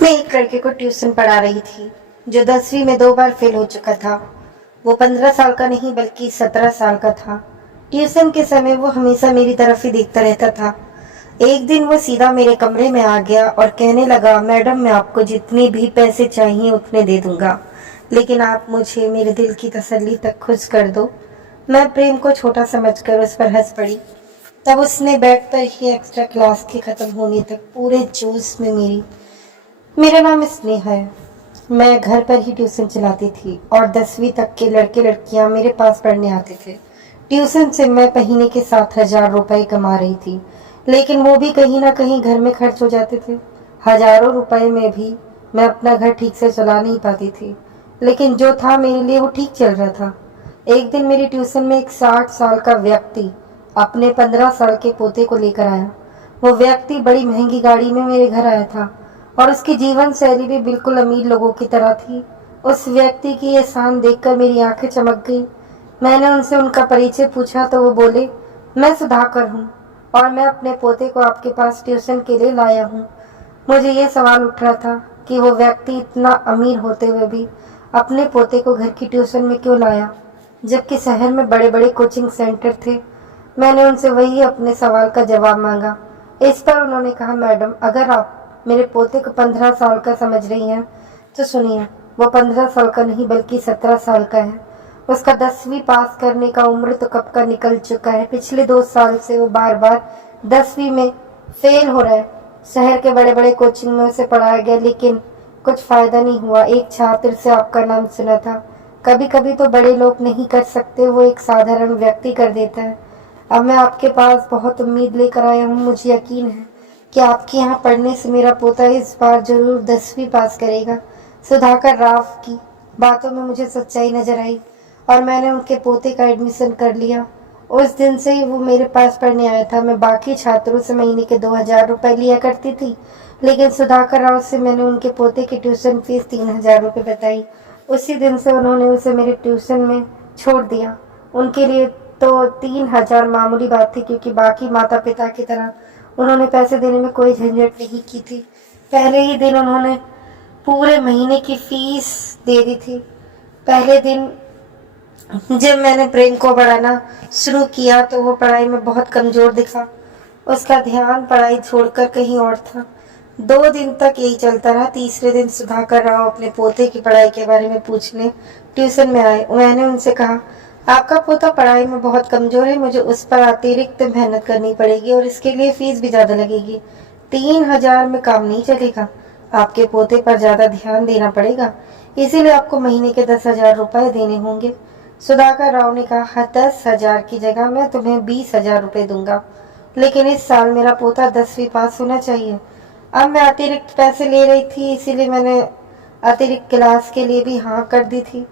मैं एक लड़के को ट्यूशन पढ़ा रही थी जो 10वीं में 2 बार फेल हो चुका था। वो 15 साल का नहीं बल्कि 17 साल का था। ट्यूशन के समय वो हमेशा मेरी तरफ ही देखता रहता था। एक दिन वो सीधा मेरे कमरे में आ गया और कहने लगा, मैडम मैं आपको जितने भी पैसे चाहिए उतने दे दूंगा, लेकिन आप मुझे मेरे दिल की तसल्ली तक खुश कर दो। मैं प्रेम को छोटा समझकर उस पर हंस पड़ी। तब उसने बेड पर ही एक्स्ट्रा क्लास के खत्म होने तक पूरे जोश में मेरा नाम स्नेहा है। मैं घर पर ही ट्यूशन चलाती थी और 10वीं तक के लड़के लड़कियां मेरे पास पढ़ने आते थे। ट्यूशन से मैं महीने के 7,000 रुपए कमा रही थी, लेकिन वो भी कहीं ना कहीं घर में खर्च हो जाते थे। हजारों रुपए में भी मैं अपना घर ठीक से चला नहीं पाती थी, लेकिन जो था मेरे लिए वो ठीक चल रहा था। एक दिन मेरी ट्यूशन में एक 60 साल का व्यक्ति अपने 15 साल के पोते को लेकर आया। वो व्यक्ति बड़ी महंगी गाड़ी में मेरे घर आया था और उसकी जीवन शैली भी बिल्कुल अमीर लोगों की तरह थी। उस व्यक्ति की ये शान देखकर मेरी आंखें चमक गई। मैंने उनसे उनका परिचय पूछा तो वो बोले, मैं सुधाकर हूँ और मैं अपने पोते को आपके पास ट्यूशन के लिए लाया हूँ। मुझे ये सवाल उठ रहा था कि वो व्यक्ति इतना अमीर होते हुए भी अपने पोते को घर की ट्यूशन में क्यों लाया, जबकि शहर में बड़े बड़े कोचिंग सेंटर थे। मैंने उनसे वही अपने सवाल का जवाब मांगा। इस पर उन्होंने कहा, मैडम अगर आप मेरे पोते को 15 साल का समझ रही हैं तो सुनिए, वो 15 साल का नहीं बल्कि 17 साल का है। उसका 10वीं पास करने का उम्र तो कब का निकल चुका है। पिछले 2 साल से वो बार बार 10वीं में फेल हो रहा है। शहर के बड़े बड़े कोचिंग में उसे पढ़ाया गया, लेकिन कुछ फायदा नहीं हुआ। एक छात्र से आपका नाम सुना था। कभी कभी तो बड़े लोग नहीं कर सकते, वो एक साधारण व्यक्ति कर देता है। अब मैं आपके पास बहुत उम्मीद लेकर आया हूँ। मुझे यकीन है कि आपके यहाँ पढ़ने से मेरा पोता इस बार जरूर 10वीं पास करेगा। सुधाकर राव की बातों में मुझे सच्चाई नजर आई और मैंने उनके पोते का एडमिशन कर लिया। उस दिन से ही वो मेरे पास पढ़ने आया था। मैं बाकी छात्रों से महीने के 2,000 रुपए लिया करती थी, लेकिन सुधाकर राव से मैंने उनके पोते की ट्यूशन फीस 3,000 रुपए बताई। उसी दिन से उन्होंने उसे मेरे ट्यूशन में छोड़ दिया। उनके लिए तो 3,000 मामूली बात थी, क्योंकि बाकी माता पिता की तरह उन्होंने पैसे देने में कोई झंझट नहीं की थी। पहले ही दिन उन्होंने पूरे महीने की फीस दे दी थी। पहले दिन जब मैंने प्रेम को पढ़ाना शुरू किया तो वो पढ़ाई में बहुत कमजोर दिखा। उसका ध्यान पढ़ाई छोड़कर कहीं और था। 2 दिन तक यही चलता रहा। तीसरे दिन सुधाकर राव अपने पोते की पढ़ाई के बारे में पूछने ट्यूशन में आए। मैंने उनसे कहा, आपका पोता पढ़ाई में बहुत कमजोर है, मुझे उस पर अतिरिक्त मेहनत करनी पड़ेगी और इसके लिए फीस भी ज्यादा लगेगी। 3,000 में काम नहीं चलेगा, आपके पोते पर ज्यादा ध्यान देना पड़ेगा, इसीलिए आपको महीने के 10,000 रुपए देने होंगे। सुधाकर राव ने कहा, 10,000 की जगह मैं तुम्हें 20,000 रुपए दूंगा, लेकिन इस साल मेरा पोता 10वीं पास होना चाहिए। अब मैं अतिरिक्त पैसे ले रही थी, इसीलिए मैंने अतिरिक्त क्लास के लिए भी हाँ कर दी थी।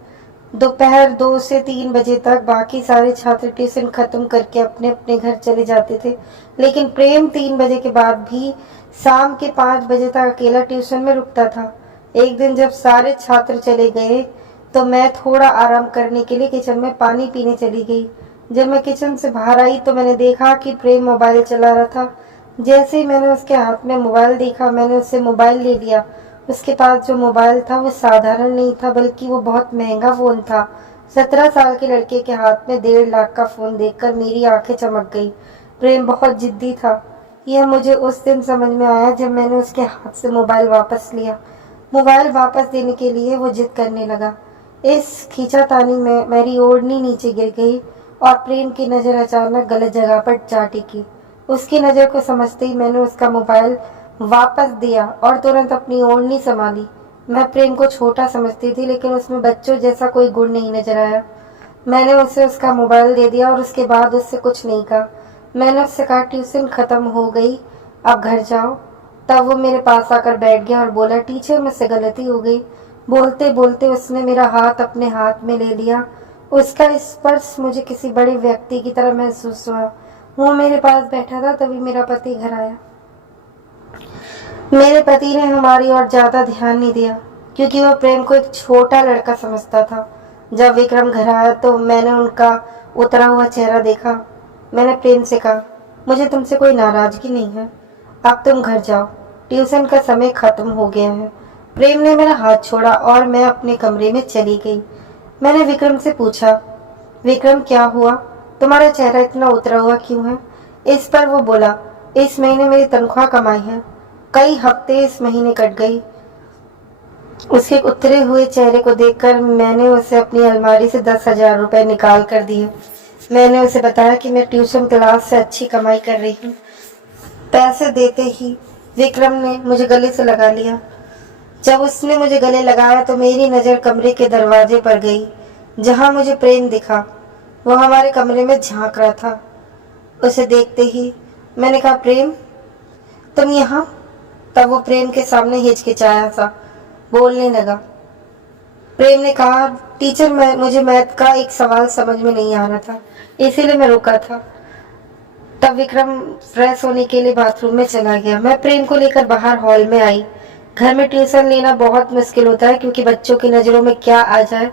दोपहर 2 से 3 बजे तक बाकी सारे छात्र ट्यूशन खत्म करके अपने अपने घर चले जाते थे, लेकिन प्रेम 3 बजे के बाद भी शाम के 5 बजे तक अकेला ट्यूशन में रुकता था। एक दिन जब सारे छात्र चले गए तो मैं थोड़ा आराम करने के लिए किचन में पानी पीने चली गई। जब मैं किचन से बाहर आई तो मैंने देखा कि प्रेम मोबाइल चला रहा था। जैसे ही मैंने उसके हाथ में मोबाइल देखा, मैंने उससे मोबाइल ले लिया। उसके पास जो मोबाइल था वो साधारण नहीं था, बल्कि वो बहुत महंगा फोन था। 17 साल के लड़के के हाथ में 1.5 लाख का फोन देखकर मेरी आंखें चमक गई। प्रेम बहुत जिद्दी था। यह मुझे उस दिन समझ में आया जब मैंने उसके हाथ से मोबाइल वापस लिया। मोबाइल वापस देने के लिए वो जिद करने लगा। इस खींचातानी में मेरी ओढ़नी नीचे गिर गई और प्रेम की नजर अचानक गलत जगह पर जा टिकी। उसकी नजर को समझते ही मैंने उसका मोबाइल वापस दिया और तुरंत अपनी ओढ़नी संभाली। मैं प्रेम को छोटा समझती थी, लेकिन उसमें बच्चों जैसा कोई गुण नहीं नजर आया। मैंने उसे उसका मोबाइल दे दिया और उसके बाद उससे कुछ नहीं कहा। मैंने उससे कहा, ट्यूशन खत्म हो गई, अब घर जाओ। तब वो मेरे पास आकर बैठ गया और बोला, टीचर मुझसे गलती हो गई। बोलते बोलते उसने मेरा हाथ अपने हाथ में ले लिया। उसका स्पर्श मुझे किसी बड़े व्यक्ति की तरह महसूस हुआ। वो मेरे पास बैठा था। तभी मेरा पति घर आया। मेरे पति ने हमारी ओर ज्यादा ध्यान नहीं दिया, क्योंकि वह प्रेम को एक छोटा लड़का समझता था। जब विक्रम घर आया तो मैंने उनका उतरा हुआ चेहरा देखा। मैंने प्रेम से कहा, मुझे तुमसे कोई नाराजगी नहीं है, अब तुम घर जाओ। ट्यूशन का समय खत्म हो गया है। प्रेम ने मेरा हाथ छोड़ा और मैं अपने कमरे में चली गई। मैंने विक्रम से पूछा, विक्रम क्या हुआ, तुम्हारा चेहरा इतना उतरा हुआ क्यों है? इस पर वो बोला, इस महीने मेरी तनख्वाह कमाई है। कई हफ्ते इस महीने कट गई। उसके उतरे हुए चेहरे को देखकर मैंने उसे अपनी अलमारी से 10,000 रुपए निकाल कर दिए। मैंने उसे बताया कि मैं ट्यूशन क्लास से अच्छी कमाई कर रही हूँ। पैसे देते ही विक्रम ने मुझे गले से लगा लिया। जब उसने मुझे गले लगाया तो मेरी नज़र कमरे के दरवाजे पर गई, जहाँ मुझे प्रेम दिखा। वो हमारे कमरे में झांक रहा था। उसे देखते ही मैंने कहा, प्रेम तुम यहाँ? तब वो प्रेम के सामने हिचकिचाया सा बोलने लगा। प्रेम ने कहा, टीचर मुझे मैथ का एक सवाल समझ में नहीं आ रहा था, इसीलिए मैं रुका था। तब विक्रम फ्रेश होने के लिए बाथरूम में चला गया। मैं प्रेम को लेकर बाहर हॉल में आई। घर में ट्यूशन लेना बहुत मुश्किल होता है, क्योंकि बच्चों की नज़रों में क्या आ जाए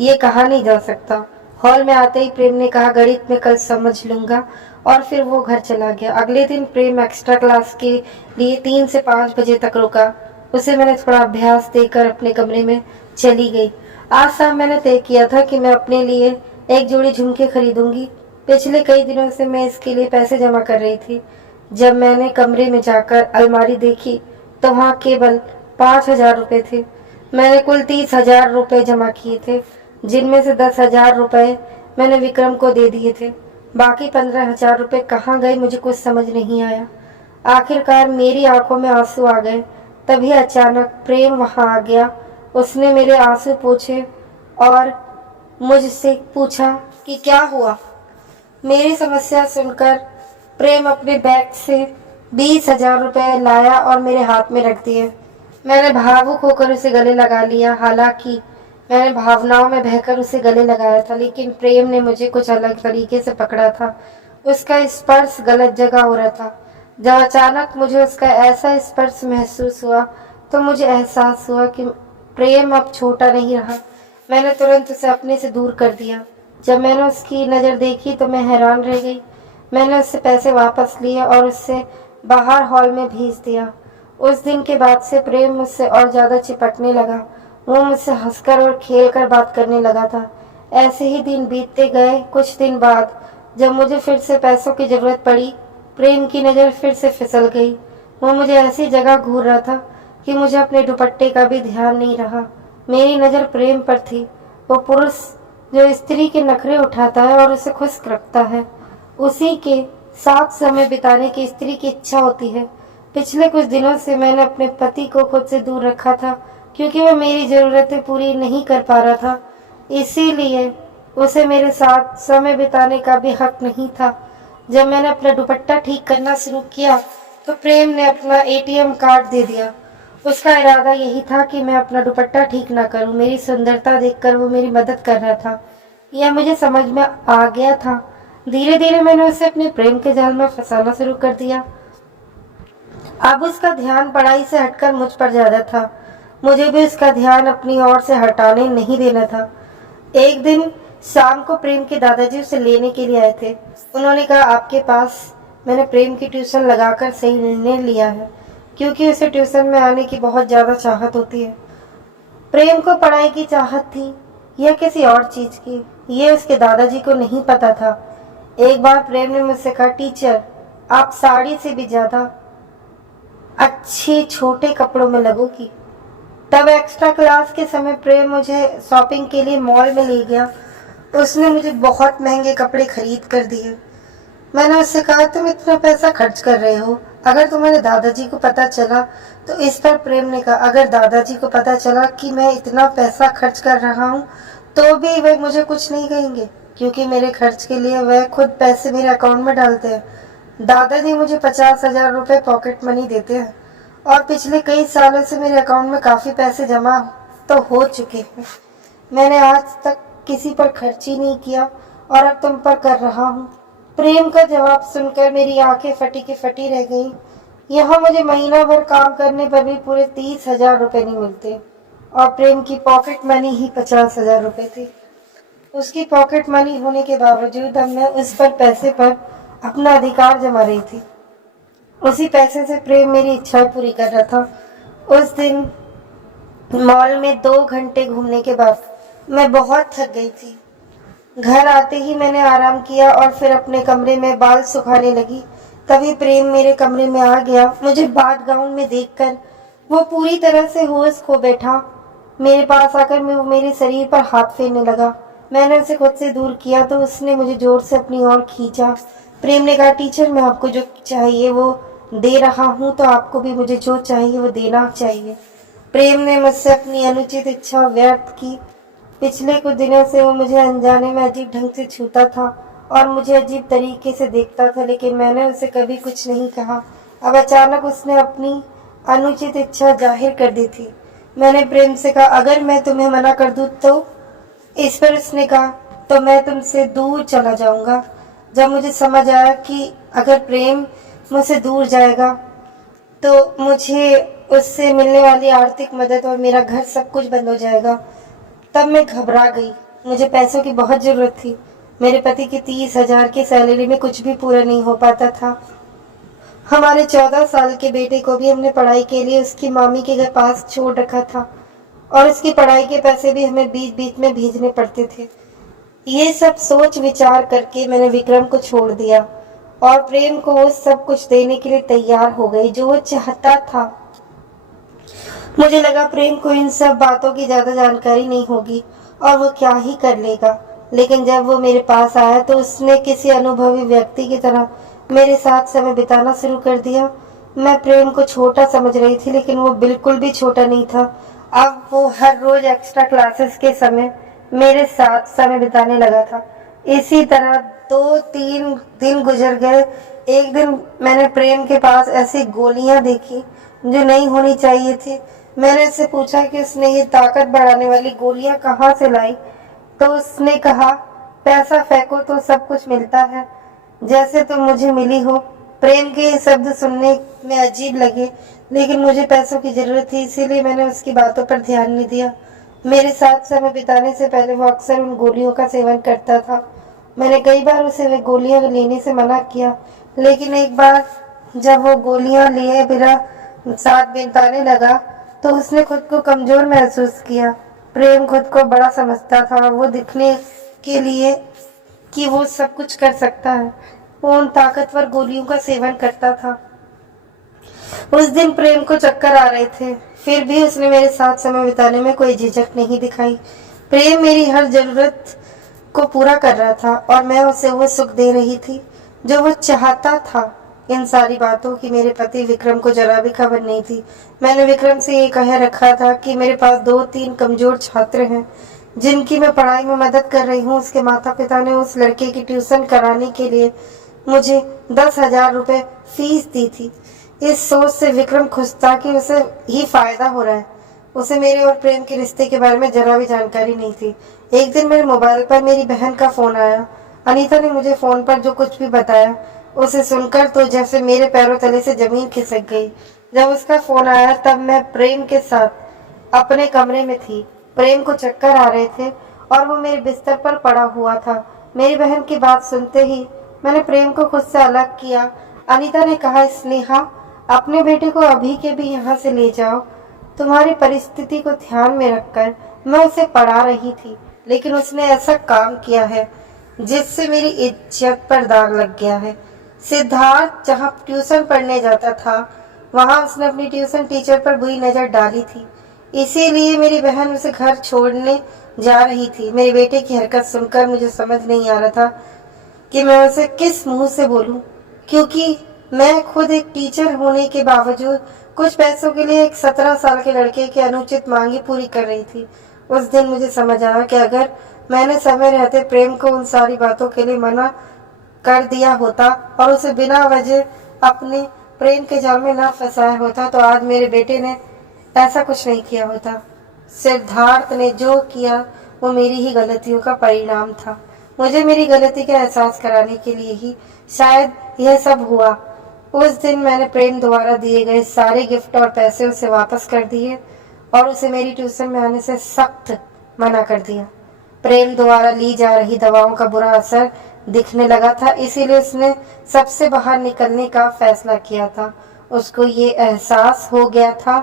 ये कहा नहीं जा सकता। हॉल में आते ही प्रेम ने कहा, गणित में कल समझ लूंगा, और फिर वो घर चला गया। अगले दिन प्रेम एक्स्ट्रा क्लास के लिए 3 से 5 बजे तक रुका। उसे मैंने थोड़ा अभ्यास देकर अपने कमरे में चली गई। आज शाम मैंने तय किया था कि मैं अपने लिए एक जोड़ी झुमके खरीदूंगी। पिछले कई दिनों से मैं इसके लिए पैसे जमा कर रही थी। जब मैंने कमरे में जाकर अलमारी देखी तो वहाँ केवल 5,000 रुपये थे। मैंने कुल 30,000 रुपये जमा किए थे, जिनमें से 10,000 रुपये मैंने विक्रम को दे दिए थे। बाकी 15,000 रुपये कहाँ गए मुझे कुछ समझ नहीं आया। आखिरकार मेरी आंखों में आंसू आ गए। तभी अचानक प्रेम वहाँ आ गया। उसने मेरे आंसू पोंछे और मुझसे पूछा कि क्या हुआ। मेरी समस्या सुनकर प्रेम अपने बैग से 20,000 रुपये लाया और मेरे हाथ में रख दिए। मैंने भावुक होकर उसे गले लगा लिया। हालांकि मैंने भावनाओं में बहकर उसे गले लगाया था, लेकिन प्रेम ने मुझे कुछ अलग तरीके से पकड़ा था। उसका स्पर्श गलत जगह हो रहा था। जब अचानक मुझे उसका ऐसा स्पर्श महसूस हुआ तो मुझे एहसास हुआ कि प्रेम अब छोटा नहीं रहा। मैंने तुरंत उसे अपने से दूर कर दिया। जब मैंने उसकी नज़र देखी तो मैं हैरान रह गई। मैंने उससे पैसे वापस लिए और उससे बाहर हॉल में भेज दिया। उस दिन के बाद से प्रेम मुझसे और ज़्यादा चिपटने लगा। वो मुझसे हंसकर और खेलकर बात करने लगा था। ऐसे ही दिन बीतते गए। कुछ दिन बाद जब मुझे फिर से पैसों की ज़रूरत पड़ी, प्रेम की नज़र फिर से फिसल गई। वो मुझे ऐसी जगह घूर रहा था कि मुझे अपने दुपट्टे का भी ध्यान नहीं रहा। मेरी नज़र प्रेम पर थी, वो पुरुष जो स्त्री के नखरे उठाता है और उसे खुश रखता है। उसी के साथ समय बिताने की स्त्री की इच्छा होती है। पिछले कुछ दिनों से मैंने अपने पति को खुद से दूर रखा था, क्योंकि वह मेरी ज़रूरतें पूरी नहीं कर पा रहा था। इसीलिए उसे मेरे साथ समय बिताने का भी हक नहीं था। जब मैंने अपना दुपट्टा ठीक करना शुरू किया तो प्रेम ने अपना एटीएम कार्ड दे दिया। उसका इरादा यही था कि मैं अपना दुपट्टा ठीक ना करूं। मेरी सुंदरता देखकर वो मेरी मदद कर रहा था, यह मुझे समझ में आ गया था। धीरे धीरे मैंने उसे अपने प्रेम के जाल में फंसाना शुरू कर दिया। अब उसका ध्यान पढ़ाई से हटकर मुझ पर ज्यादा था। मुझे भी उसका ध्यान अपनी ओर से हटाने नहीं देना था। एक दिन शाम को प्रेम के दादाजी उसे लेने के लिए आए थे। उन्होंने कहा, आपके पास मैंने प्रेम की ट्यूशन लगाकर सही निर्णय लिया है, क्योंकि उसे ट्यूशन में आने की बहुत ज़्यादा चाहत होती है। प्रेम को पढ़ाई की चाहत थी, यह किसी और चीज़ की। ये उसके दादाजी को नहीं पता था। एक बार प्रेम ने मुझसे कहा, टीचर आप साड़ी से भी ज़्यादा अच्छे छोटे कपड़ों में लगोगी। तब एक्स्ट्रा क्लास के समय प्रेम मुझे शॉपिंग के लिए मॉल में ले गया। उसने मुझे बहुत महंगे कपड़े खरीद कर दिए। मैंने उससे कहा, तुम इतना पैसा खर्च कर रहे हो, अगर तुम्हारे दादाजी को पता चला तो। इस पर प्रेम ने कहा, अगर दादाजी को पता चला कि मैं इतना पैसा खर्च कर रहा हूँ तो भी वह मुझे कुछ नहीं कहेंगे, क्योंकि मेरे खर्च के लिए वह खुद पैसे मेरे अकाउंट में डालते हैं। दादाजी मुझे 50,000 रुपये पॉकेट मनी देते हैं और पिछले कई सालों से मेरे अकाउंट में काफ़ी पैसे जमा तो हो चुके हैं। मैंने आज तक किसी पर खर्च ही नहीं किया और अब तुम पर कर रहा हूँ। प्रेम का जवाब सुनकर मेरी आंखें फटी की फटी रह गईं। यहाँ मुझे महीना भर काम करने पर भी पूरे 30,000 रुपये नहीं मिलते और प्रेम की पॉकेट मनी ही 50,000 रुपये थी। उसकी पॉकेट मनी होने के बावजूद अब मैं उस पर पैसे पर अपना अधिकार जमा रही थी। उसी पैसे से प्रेम मेरी इच्छाएं पूरी कर रहा था। उस दिन मॉल में 2 घंटे घूमने के बाद मैं बहुत थक गई थी। घर आते ही मैंने आराम किया और फिर अपने कमरे में बाल सुखाने लगी। तभी प्रेम मेरे कमरे में आ गया। मुझे बाट गाउन में देखकर वो पूरी तरह से होश खो बैठा। मेरे पास आकर वो मेरे शरीर पर हाथ फेरने लगा। मैंने उसे खुद से दूर किया तो उसने मुझे जोर से अपनी ओर खींचा। प्रेम ने कहा, टीचर मैं आपको जो चाहिए वो दे रहा हूँ, तो आपको भी मुझे जो चाहिए वो देना चाहिए। प्रेम ने मुझसे अपनी अनुचित इच्छा व्यक्त की। पिछले कुछ दिनों से वो मुझे अनजाने में अजीब ढंग से छूता था और मुझे अजीब तरीके से देखता था, लेकिन मैंने उसे कभी कुछ नहीं कहा। अब अचानक उसने अपनी अनुचित इच्छा जाहिर कर दी थी। मैंने प्रेम से कहा, अगर मैं तुम्हें मना कर दूं तो? इस पर उसने कहा, तो मैं तुमसे दूर चला जाऊंगा। जब मुझे समझ आया कि अगर प्रेम मुझसे दूर जाएगा तो मुझे उससे मिलने वाली आर्थिक मदद और मेरा घर सब कुछ बंद हो जाएगा, तब मैं घबरा गई। मुझे पैसों की बहुत जरूरत थी। मेरे पति की 30,000 की सैलरी में कुछ भी पूरा नहीं हो पाता था। हमारे 14 साल के बेटे को भी हमने पढ़ाई के लिए उसकी मामी के घर पास छोड़ रखा था और उसकी पढ़ाई के पैसे भी हमें बीच बीच में भेजने पड़ते थे। ये सब सोच विचार करके मैंने विक्रम को छोड़ दिया और प्रेम को वो सब कुछ देने के लिए तैयार हो गई जो वो चाहता था। मुझे लगा प्रेम को इन सब बातों की ज्यादा जानकारी नहीं होगी और वो क्या ही कर लेगा, लेकिन जब वो मेरे पास आया तो उसने किसी अनुभवी व्यक्ति की तरह मेरे साथ समय बिताना शुरू कर दिया। मैं प्रेम को छोटा समझ रही थी, लेकिन वो बिल्कुल भी छोटा नहीं था। अब वो हर रोज एक्स्ट्रा क्लासेस के समय मेरे साथ समय बिताने लगा था। इसी तरह 2-3 दिन गुजर गए। एक दिन मैंने प्रेम के पास ऐसी गोलियां देखी जो नहीं होनी चाहिए थी। मैंने उससे पूछा कि उसने ये ताकत बढ़ाने वाली गोलियां कहाँ से लाई, तो उसने कहा, पैसा फेंको तो सब कुछ मिलता है, जैसे तुम मुझे मिली हो। प्रेम के ये शब्द सुनने में अजीब लगे, लेकिन मुझे पैसों की जरूरत थी, इसीलिए मैंने उसकी बातों पर ध्यान नहीं दिया। मेरे साथ समय बिताने से पहले वो अक्सर उन गोलियों का सेवन करता था। मैंने कई बार उसे वे गोलियां लेने से मना किया, लेकिन एक बार जब वो गोलियां लिए बिना साथ बिताने लगा तो उसने खुद को कमजोर महसूस किया। प्रेम खुद को बड़ा समझता था और वो दिखने के लिए कि वो सब कुछ कर सकता है, वो उन ताकतवर गोलियों का सेवन करता था। उस दिन प्रेम को चक्कर आ रहे थे, फिर भी उसने मेरे साथ समय बिताने में कोई झिझक नहीं दिखाई। प्रेम मेरी हर जरूरत को पूरा कर रहा था और मैं उसे वो सुख दे रही थी जो वो चाहता था। इन सारी बातों की मेरे पति विक्रम को जरा भी खबर नहीं थी। मैंने विक्रम से ये कह रखा था कि मेरे पास 2-3 कमजोर छात्र हैं जिनकी मैं पढ़ाई में मदद कर रही हूँ। उसके माता पिता ने उस लड़के की ट्यूशन कराने के लिए मुझे 10,000 रुपए फीस दी थी। इस सोच से विक्रम खुश था कि उसे ही फायदा हो रहा है। उसे मेरे और प्रेम के रिश्ते के बारे में जरा भी जानकारी नहीं थी। एक दिन मेरे मोबाइल पर मेरी बहन का फोन आया। अनीता ने मुझे फोन पर जो कुछ भी बताया उसे सुनकर तो जैसे मेरे पैरों तले से जमीन खिसक गई। जब उसका फोन आया तब मैं प्रेम के साथ अपने कमरे में थी। प्रेम को चक्कर आ रहे थे और वो मेरे बिस्तर पर पड़ा हुआ था। मेरी बहन की बात सुनते ही मैंने प्रेम को खुद से अलग किया। अनीता ने कहा, स्नेहा अपने बेटे को अभी के भी यहाँ से ले जाओ। तुम्हारी परिस्थिति को ध्यान में रखकर मैं उसे पढ़ा रही थी, लेकिन उसने ऐसा काम किया है जिससे मेरी इज्जत पर दाग लग गया है। सिद्धार्थ जहाँ ट्यूशन पढ़ने जाता था वहाँ उसने अपनी ट्यूशन टीचर पर बुरी नजर डाली थी, इसीलिए मेरी बहन उसे घर छोड़ने जा रही थी। मेरे बेटे की हरकत सुनकर मुझे समझ नहीं आ रहा था कि मैं उसे किस मुंह से बोलूं, क्योंकि मैं खुद एक टीचर होने के बावजूद कुछ पैसों के लिए एक 17 साल के लड़के की अनुचित मांगी पूरी कर रही थी। उस दिन मुझे समझ आया कि अगर मैंने समय रहते प्रेम को उन सारी बातों के लिए मना कर दिया होता और उसे बिना वजह अपने प्रेम के जाल में न फंसाया होता तो आज मेरे बेटे ने ऐसा कुछ नहीं किया होता। सिद्धार्थ ने जो किया वो मेरी ही गलतियों का परिणाम था। मुझे मेरी गलती का एहसास कराने के लिए ही शायद यह सब हुआ। उस दिन मैंने प्रेम द्वारा दिए गए सारे गिफ्ट और पैसे उसे वापस कर दिए और उसे मेरी ट्यूशन में आने से सख्त मना कर दिया। प्रेम द्वारा ली जा रही दवाओं का बुरा असर दिखने लगा था, इसीलिए उसने सबसे बाहर निकलने का फैसला किया था। उसको ये एहसास हो गया था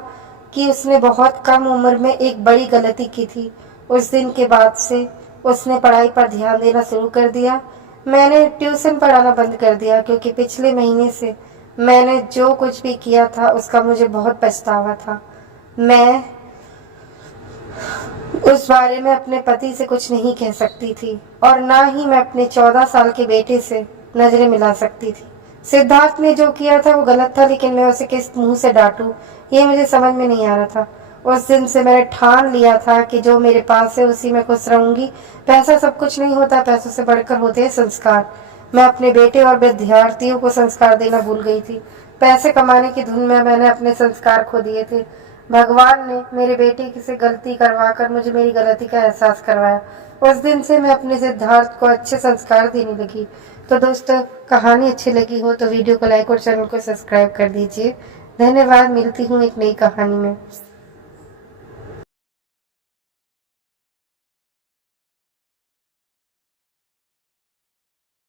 कि उसने बहुत कम उम्र में एक बड़ी गलती की थी। उस दिन के बाद से उसने पढ़ाई पर ध्यान देना शुरू कर दिया। मैंने ट्यूशन पढ़ाना बंद कर दिया क्योंकि पिछले महीने से मैंने जो कुछ भी किया था उसका मुझे बहुत पछतावा था। मैं उस बारे में अपने पति से कुछ नहीं कह सकती थी और ना ही मैं अपने 14 साल के बेटे से नजरें मिला सकती थी। सिद्धार्थ ने जो किया था वो गलत था, लेकिन मैं उसे किस मुंह से डांटूं ये मुझे समझ में नहीं आ रहा था। उस दिन से मैंने ठान लिया था कि जो मेरे पास है उसी में खुश रहूंगी। पैसा सब कुछ नहीं होता, पैसों से बढ़कर होते हैं संस्कार। मैं अपने बेटे और विद्यार्थियों को संस्कार देना भूल गई थी। पैसे कमाने की धुन में मैंने अपने संस्कार खो दिए थे। भगवान ने मेरे बेटे से गलती करवाकर मुझे मेरी गलती का एहसास करवाया। उस दिन से मैं अपने सिद्धार्थ को अच्छे संस्कार देने लगी। तो दोस्तों, कहानी अच्छी लगी हो तो वीडियो को लाइक और चैनल को सब्सक्राइब कर दीजिए। धन्यवाद। मिलती हूँ एक नई कहानी में।